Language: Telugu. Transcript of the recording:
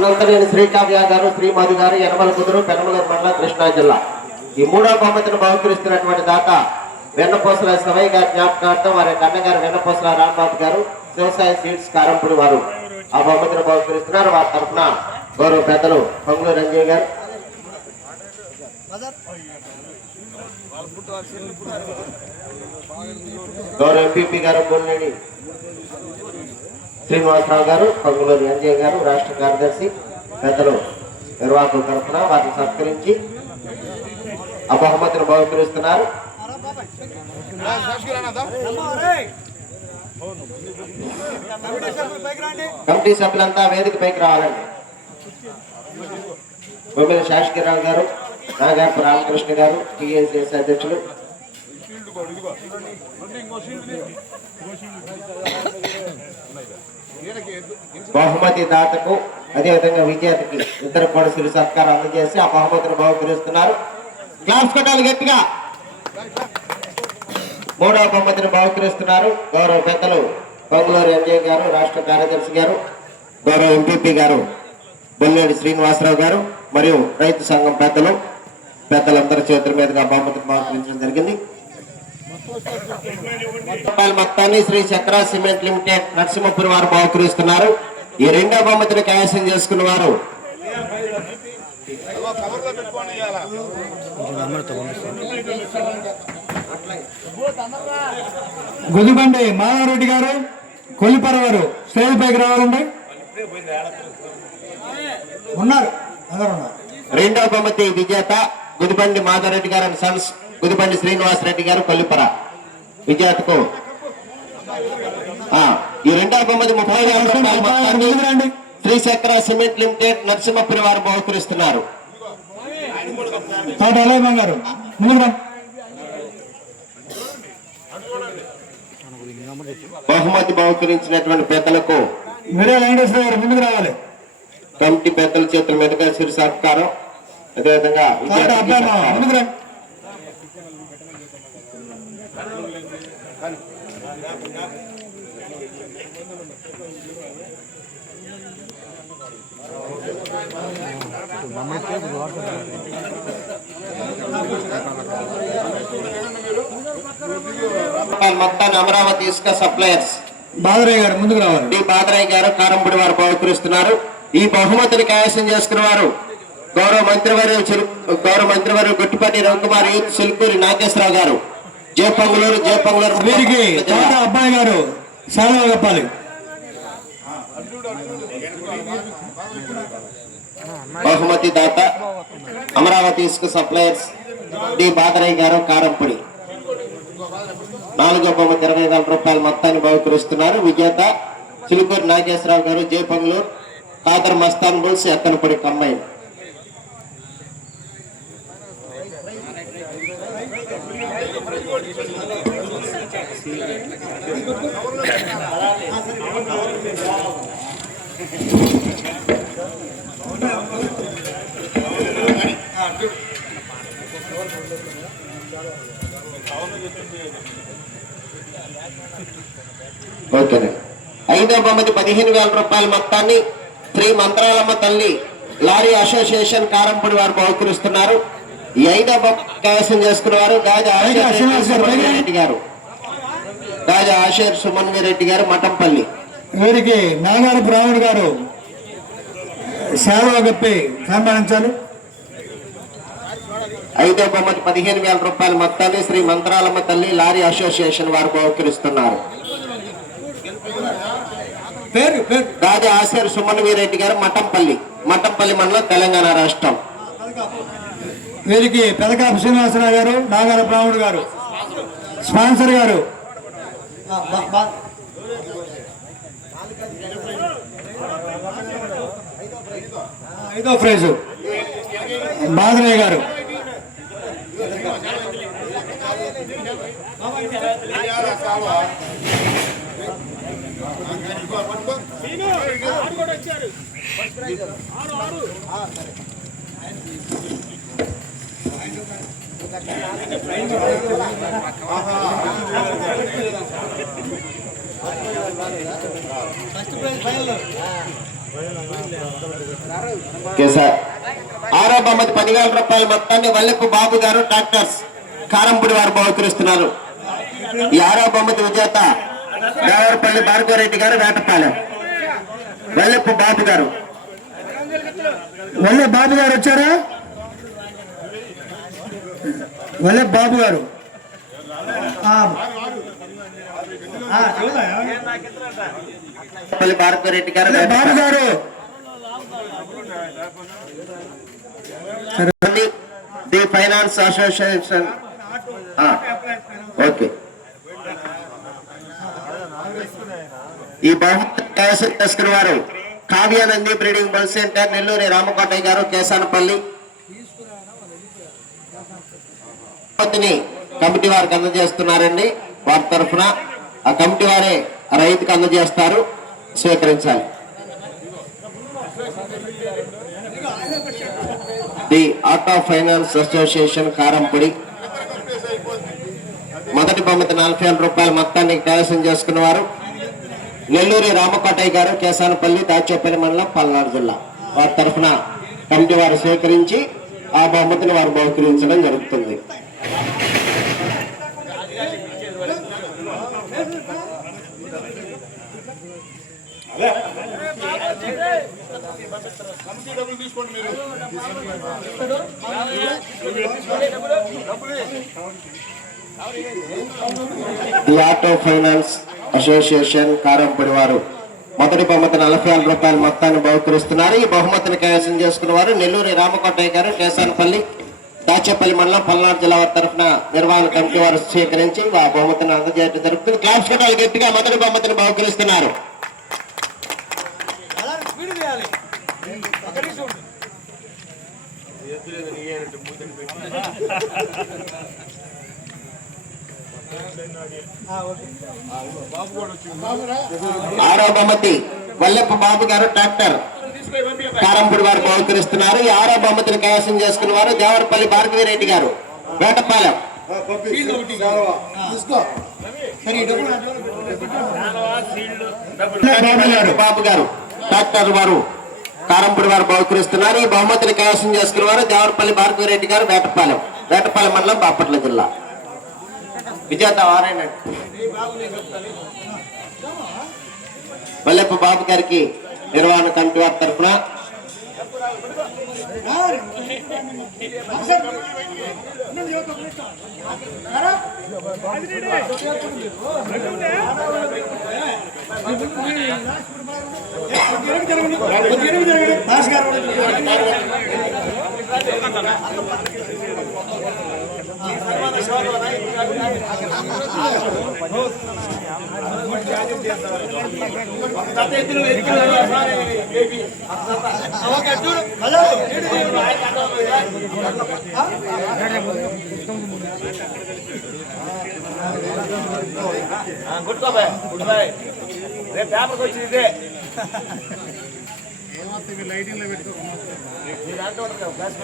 అనంతరేని శ్రీకావ్య గారు శ్రీమధు గారు యనమల కుదురు పెనమలూరు మండలం కృష్ణా జిల్లా. ఈ మూడో బహుమతిని బహుకరిస్తున్నటువంటి దాత వెన్నపోసల సవయ్య గారి జ్ఞాపకార్థం వారి అన్నగారు వెన్నపోసల రాంబాబు గారు వ్యవసాయ సీడ్స్ కారంపుడు వారు ఆ బహుమతిని బహుకరిస్తున్నారు. వారి తరఫున గౌరవ పెద్దలు పంగులు రంజయ్ గారు. గౌరవ ఎంపీపీ గారు బొల్లేడి శ్రీనివాసరావు గారు పంగులూరు ఎంజే గారు రాష్ట్ర కార్యదర్శి పెద్దలు నిర్వాహకుల తరఫున వారిని సత్కరించి ఆ బహుకరిస్తున్నారు. కమిటీ సభ్యులంతా వేదిక పైకి రావాలండి. బొమ్మిల శాసకిరావు గారు నాగార్పు రామకృష్ణ గారు టీఎస్ఎస్ అధ్యక్షులు. బహుమతి దాతకు అదేవిధంగా విజేతకి ఇద్దరు కూడా సిరి సత్కారం అందజేసి ఆ బహుమతిని బహుకరిస్తున్నారు క్లాస్ కొట్టాలి గట్టిగా. మూడవ బహుమతిని బహుకరిస్తున్నారు గౌరవ పెద్దలు బెంగళూరు ఎంజే గారు రాష్ట్ర కార్యదర్శి గారు గౌరవ ఎంపీపీ గారు బొల్లేడు శ్రీనివాసరావు గారు మరియు రైతు సంఘం పెద్దలు పెద్దలందరి చేతుల మీదుగా బహుమతిని బహుకరించడం జరిగింది. రూపాయల మొత్తాన్ని శ్రీ చక్ర సిమెంట్ లిమిటెడ్ నరసింహపురి వారు బహుకరిస్తున్నారు. ఈ రెండో బహుమతిని కైవసం చేసుకున్న వారు గుదిబండి మాధవరెడ్డి గారు కొల్లిపరవారు స్టేజ్ పైకి రావాలండి. ఉన్నారు. అందరు ఉన్నారు. రెండో బహుమతి విజేత గుదిబండి మాధవరెడ్డి గారు అండ్ సన్స్ గుదిబండి శ్రీనివాస్ రెడ్డి గారు కొల్లిపర విజేతకు ఆ, ఈ రెండో బహుమతి ముప్పై శ్రీ చక్ర సిమెంట్ లిమిటెడ్ నరసింహపురి వారు బహుకరిస్తున్నారు. బహుమతి బహుకరించినటువంటి పెద్దలకు ముందుకు రావాలి. కమిటీ పెద్దల చేతుల మీదుగా సిరి సత్కారం అదేవిధంగా మొత్తాన్ని అమరావతి ఇసుక సప్లయర్స్. బాదరయ్య గారు ముందుకు రావాలి. డి. బాదరయ్య గారు కారంపూడి వారు బహుకరిస్తున్నారు. ఈ బహుమతిని కైవసం చేసుకున్న వారు గౌరవ మంత్రివర్య గౌరవ మంత్రివర్య గుట్టిపాటి రవికుమార్ యూత్ సిల్కూరి నాగేశ్వరరావు గారు. జయపంగులూరు జయపంగులూరు వీరికి అబ్బాయి గారు సెలవు చెప్పాలి. బహుమతి దాత అమరావతి ఇసుక సప్లయర్స్ డి. బాదరయ్య గారు కారంపొడి. నాలుగో బహుమతి ఇరవై వేల రూపాయల మొత్తాన్ని బహుకరిస్తున్నారు. విజేత చిలుకూరు నాగేశ్వరరావు గారు జయపంగులూరు కాదర్ మస్తాన్ బుల్స్ ఎత్తనపొడి కమ్మాయి ఓకేనండి ఐదో బహుమతి పదిహేను వేల రూపాయల మొత్తాన్ని శ్రీ మంత్రాలమ్మ తల్లి లారీ అసోసియేషన్ కారంపూడి వారు బహుకరిస్తున్నారు. ఈ ఐదో కైవసం చేసుకున్నవారు గాజా గారు, పైగా. రెడ్డి గారు. గాజా ఆశీర్ సుమన్వి రెడ్డి గారు మఠంపల్లి వీరికి నాగారపు రాముడు గారు సేవ గప్పి కనబడించాలి ఐదో బహుమతి పదిహేను వేల రూపాయల మొత్తాన్ని శ్రీ మంత్రాలమ్మ తల్లి లారీ అసోసియేషన్ వారు బహుకరిస్తున్నారు. పేరు పేరు రాజా ఆశారు సుమన్ వీరెడ్డి గారు మఠంపల్లి మఠంపల్లి మండలం తెలంగాణ రాష్ట్రం. వీరికి పెదకాపు శ్రీనివాసరావు గారు నాగర బ్రాహ్మణుడు గారు స్పాన్సర్ గారు. ఐదో ప్రైజు. బాదరయ్య గారు. ఆరో బహుమతి పదివేల రూపాయల మొత్తాన్ని వల్లెప్పు బాబు గారు ట్రాక్టర్స్ కారంపుడి వారు బహుకరిస్తున్నారు. ఈ ఆరో బహుమతి విజేత దేవరపల్లి భార్గవరెడ్డి గారు వేటపాలెం. వల్లెప్పు బాబు గారు. వల్లే బాబు గారు వచ్చారా? వల్లే బాబు గారు. Bhargavareddy garu Babu garu. The finance association. Okay. ఈ బహుమతి కైవసం చేసుకున్న వారు Kavyanandi breeding bull centre Nelluri Ramakotayya garu Kesanapalli. Committee వారికి అందజేస్తున్నారండి. వారి తరఫున ఆ కమిటీ వారే రైతుకు అందజేస్తారు. స్వీకరించాలి. The auto finance association Karampudi. మొదటి బహుమతి నలభై వేల రూపాయల మొత్తాన్ని కైవసం చేసుకున్నవారు. నెల్లూరి రామకోటయ్య గారు కేసానపల్లి దాచేపల్లి మండలం పల్నాడు జిల్లా. వారి తరఫున కమిటీ వారు స్వీకరించి ఆ బహుమతిని వారు బహుకరించడం జరుగుతుంది. The auto finance association Karampudi వారు మొదటి బహుమతి నలభై ఆరు రూపాయల మొత్తాన్ని బహుకరిస్తున్నారు. ఈ బహుమతిని కైవసం చేసుకున్న వారు నెల్లూరి రామకోటయ్య గారు కేసానపల్లి దాచేపల్లి మండలం పల్నాడు జిల్లా వారి తరఫున నిర్వహణ కమిటీ వారు స్వీకరించి ఆ బహుమతిని అందజేయడం జరుగుతుంది. క్లాప్స్ కొట్టాలి గట్టిగా మొదటి బహుమతిని బహుకరిస్తున్నారు. ఆరో బహుమతి వల్లెప్ప బాబు గారు ట్రాక్టర్. కారంపూడి వారు బహుకరిస్తున్నారు. ఈ ఆరో బహుమతిని కైవసం చేసుకున్న వారు దేవరపల్లి భార్గవి రెడ్డి గారు. వేటపాలెం. బాబు గారు ట్రాక్టర్ వారు కారంపూడి వారు బహుకరిస్తున్నారు. ఈ బహుమతిని కైవసం చేసుకున్న వారు దేవరపల్లి భార్గవి రెడ్డి గారు వేటపాలెం. వేటపాలెం మండలం బాపట్ల జిల్లా. విజేత వారేనండి. వల్లెప్ప బాబు గారికి నిర్వహణ కమిటీ వారి తరఫున దాస్ గారు గుర్తుకోబాయ్ గుర్తుబాయ్ రేపు పేపర్కి వచ్చింది ఇదే మీ దాంట్లో ఉంటుంది కదా, గ్లాస్